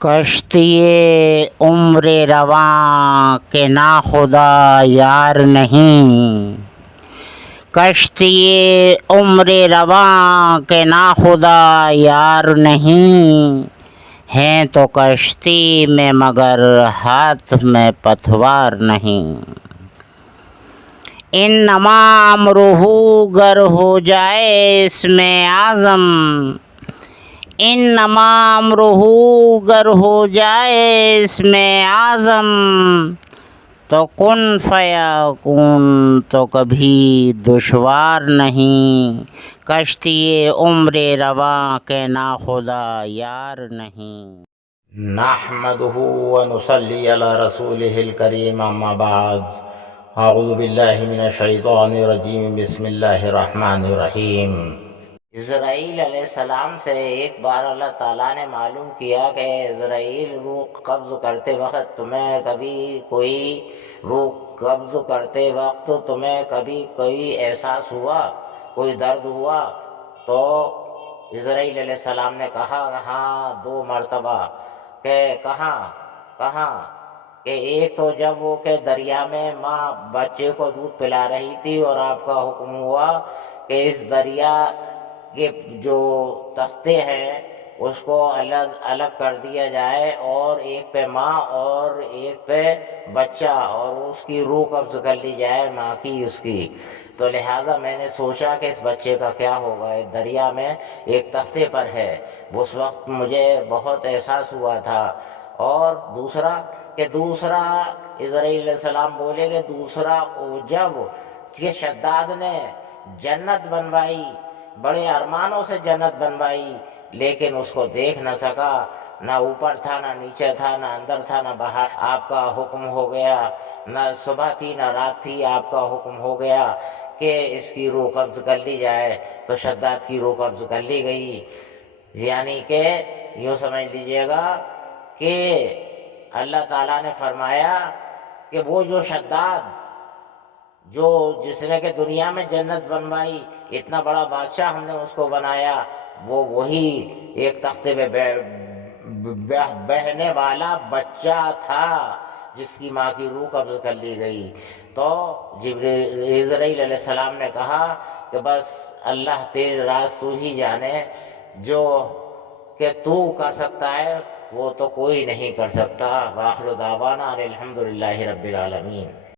کشتی عمر رواں کے ناخدا یار نہیں، کشتی عمر رواں کے ناخدا یار نہیں، ہیں تو کشتی میں مگر ہاتھ میں پتوار نہیں۔ انما امرہ گر ہو جائے اس میں اعظم، انما امرہ گر ہو جائے اس میں اعظم، تو کن فیکون تو کبھی دشوار نہیں، کشتی عمر رواں کے ناخدا یار نہیں۔ نحمدہ ونصلی علی رسولہ الکریم، اما بعد، اعوذ باللہ من الشیطان الرجیم، بسم اللہ الرحمن الرحیم۔ اسرائیل علیہ السلام سے ایک بار اللہ تعالیٰ نے معلوم کیا کہ اسرائیل روح قبض کرتے وقت تمہیں کبھی کوئی احساس ہوا، کوئی درد ہوا؟ تو اسرائیل علیہ السلام نے کہا ہاں 2 مرتبہ۔ کہ کہاں کہ ایک تو جب وہ کہ دریا میں ماں بچے کو دودھ پلا رہی تھی اور آپ کا حکم ہوا کہ اس دریا کے جو تختے ہیں اس کو الگ کر دیا جائے، اور ایک پہ ماں اور ایک پہ بچہ، اور اس کی روح قبض کر لی جائے ماں کی اس کی۔ تو لہٰذا میں نے سوچا کہ اس بچے کا کیا ہوگا، دریا میں ایک تختے پر ہے۔ اس وقت مجھے بہت احساس ہوا تھا۔ اور دوسرا اسرائیل علیہ السلام بولے کہ دوسرا جب کہ شداد نے جنت بنوائی، بڑے ارمانوں سے جنت بنوائی، لیکن اس کو دیکھ نہ سکا، نہ اوپر تھا نہ نیچے تھا، نہ اندر تھا نہ باہر۔ آپ کا حکم ہو گیا، نہ صبح تھی نہ رات تھی، آپ کا حکم ہو گیا کہ اس کی روح قبض کر لی جائے، تو شداد کی روح قبض کر لی گئی۔ یعنی کہ یوں سمجھ لیجئے گا کہ اللہ تعالیٰ نے فرمایا کہ وہ جو شداد جس نے کہ دنیا میں جنت بنوائی، اتنا بڑا بادشاہ ہم نے اس کو بنایا، وہ وہی ایک تختے پہ بہنے والا بچہ تھا جس کی ماں کی روح قبض کر لی گئی۔ تو اسرائیل علیہ السلام نے کہا کہ بس اللہ تیرے راز تو ہی جانے، جو کہ تو کر سکتا ہے وہ تو کوئی نہیں کر سکتا۔ وآخر دعوانا الحمدللہ رب العالمین۔